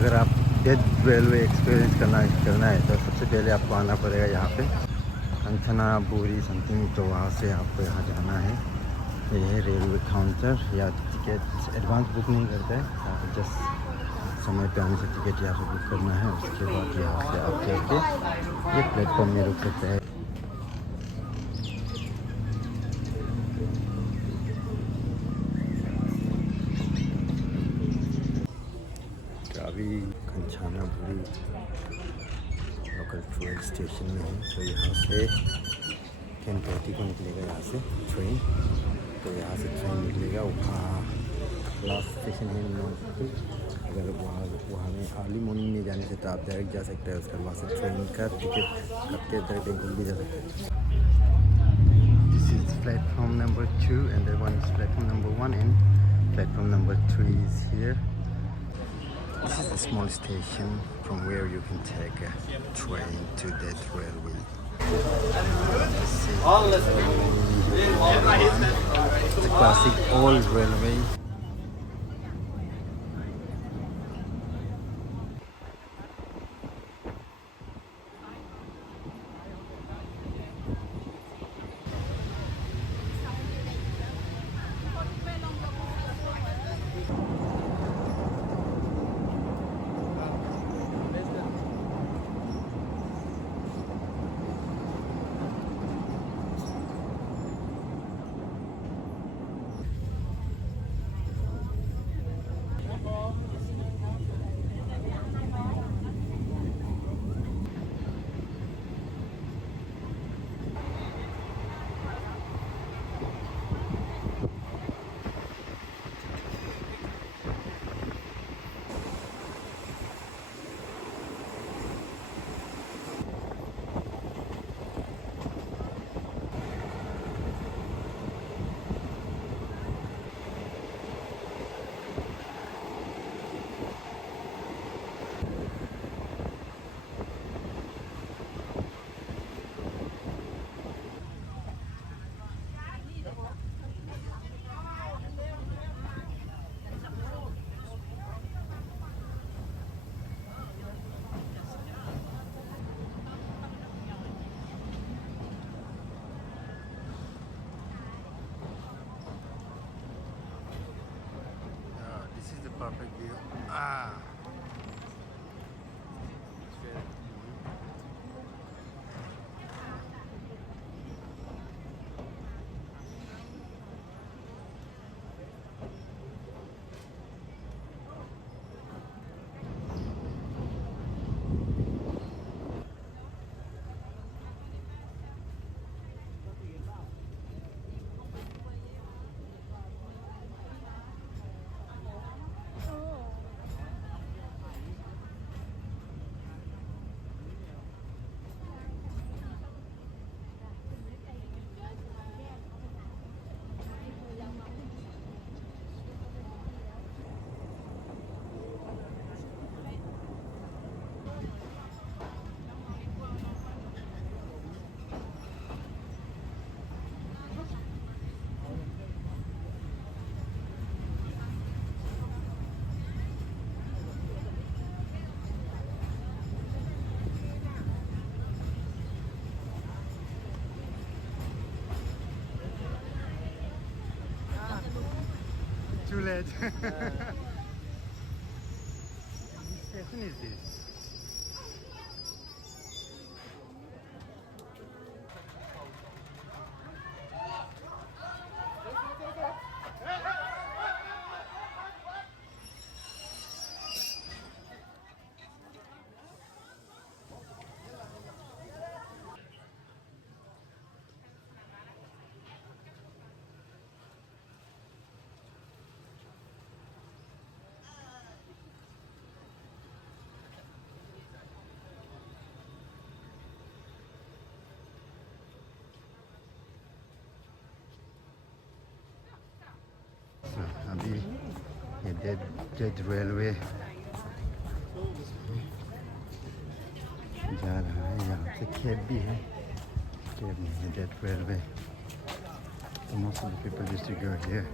अगर आप dead railway experience करना है तो सबसे पहले आपको आना पड़ेगा यहाँ पे कंचनाबुरी समथिंग। तो वहाँ से आपको यहाँ जाना है। ये है रेलवे काउंटर। या टिकट एडवांस बुक नहीं करता है, जस्ट समय पे आने से टिकट यहाँ पे बुक करना है। उसके बाद यहाँ से आप जाके ये प्लेटफॉर्म में रुक सकते हैं। अभी कंचनाबुरी लोकल ट्रेन स्टेशन में है। तो यहाँ से कैनपटी को निकलेगा यहाँ से ट्रेन। तो यहाँ से ट्रेन निकलेगा, वहाँ लास्ट स्टेशन है नॉर्थ। अगर वहाँ में अर्ली मॉर्निंग में जाने से तो आप डायरेक्ट जा सकते हैं। उसके वहाँ से ट्रेन का टिकट करके डायरेक्ट बेंगल भी जा सकते हैं। This is platform number 2 and that one is platform number 1 and platform number 3 is here. This is a small station from where you can take a train to that railway. It's a classic old railway. Perfect view. Too late. Which station is this? अभी ये dead railway जा रहा है। यहाँ से खेत भी है, खेत में है डेड रेलवे। तो most of the people used to go here.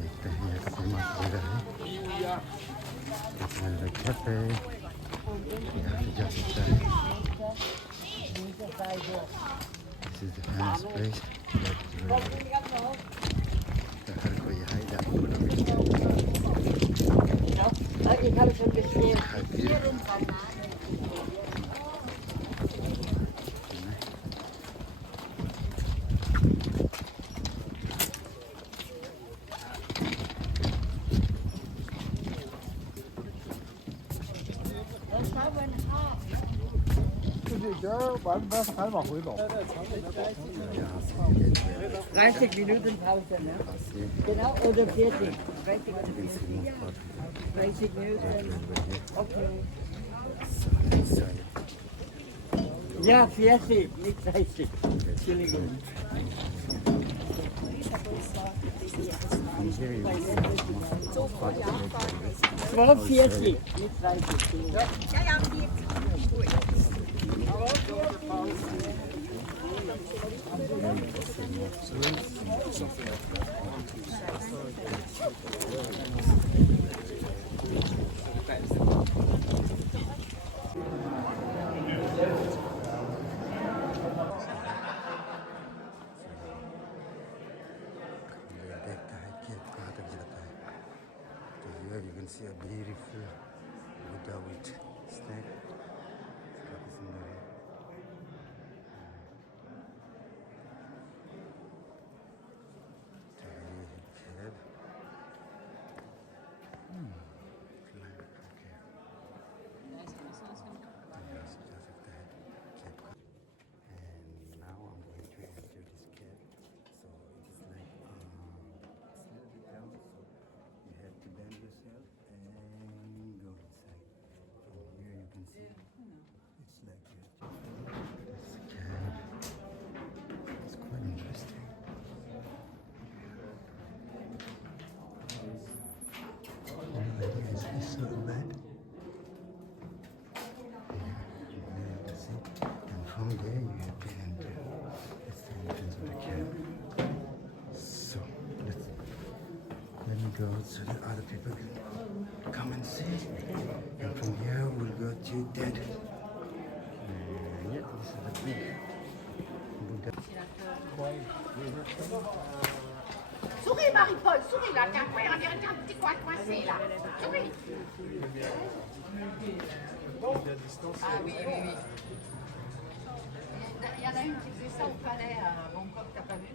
देखते हैं यहाँ का मस्त जगह है। Kanchanaburi cafe. यहाँ से जा सकता है. This is the famous place. हर कोई यहाँ जाके फोटो खींचता है. Ich habe schon bestellt. यहाँ से 30 Minuten Pause, ne? Genau, oder 40. 30 oder 40. 30 Minuten. Okay. Ja, 40, nicht 30. Entschuldigung. Es war 40, nicht 30. Ja, ja, देखता है कि कहाँ तक जाता है. तो here you can see a beautiful Buddha with snake. काफी सुंदर है. तो ये है cave. Climate okay. तो यहाँ से जा सकता है cave को. And now I'm going to enter this cave. So it is like it's a little bit down, so you have to bend yourself and go inside. From here you can see it's like this. This cave. It's quite interesting. It's so bad. There you can see. And from there you have to enter. It's the entrance of the cave. So let me go so that other people can come and see. And from here we'll go to dead. Yeah, this is the big Buddha. Souris, Marie-Paul, souris là, tiens, ouais, on dirait un petit coin coincé là. Souris. Ah oui, oui, oui. Il y en a une qui faisait ça au palais à Bangkok, t'as pas vu?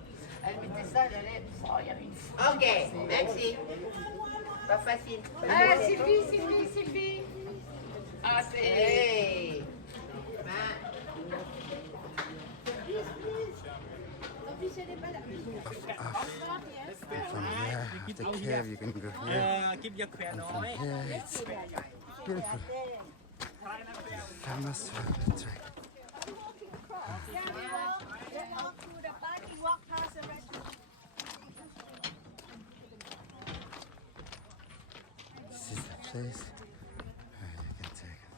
Elle mettait ça, elle allait, oh, il y avait une foule. Ok, merci. Pas facile. Ah, Sylvie, Sylvie, Sylvie. Ah, c'est... Hey. From here, the cave, you can go here. And from here, it's beautiful. Famous track. This is the place. You can take it.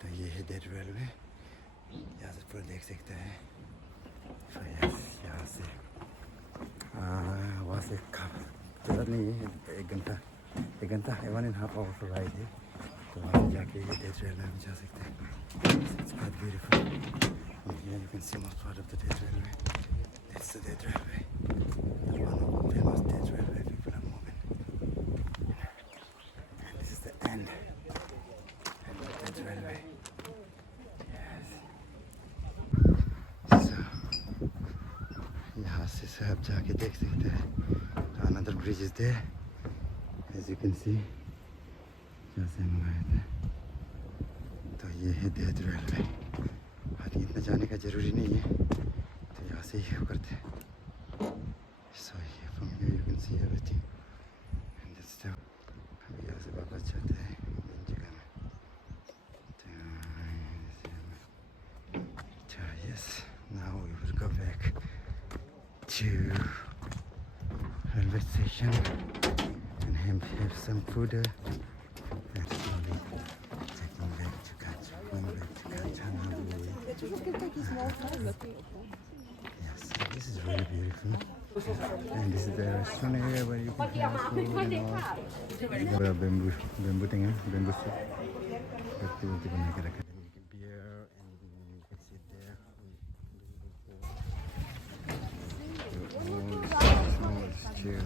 तो ये है dead railway. यहाँ से पूरा देख सकते हैं. यहाँ से वहाँ से ज़्यादा नहीं है. एक घंटा 1.5 hour का राइड है. तो वहाँ से जाके ये डेड रेलवे में जा सकते हैं. It's quite beautiful. From here you can see most part of the dead railway. That's the dead railway. One of the famous dead railway people are moving. And this is the end of the dead railway. Yes. So, यहाँ से सब जाके देख सकते हैं. Another bridge is there, as you can see. जहाँ से हम आए थे. तो ये है dead railway. आगे इतना जाने का जरूरी नहीं है. तो यहाँ से ही करते हैं. So here from here you can see everything. And that's the. अभी यहाँ से वापस जाते हैं मेन जगह में. So yes, now we will go back to railway station and have some food and slowly taking back to Kanchanaburi. Yes, this is really beautiful. And this is the restaurant area where you can have food and all. There are bamboo thing, bamboo soup. Activity बना के रखा है. You can beer and you can sit there. All this chair.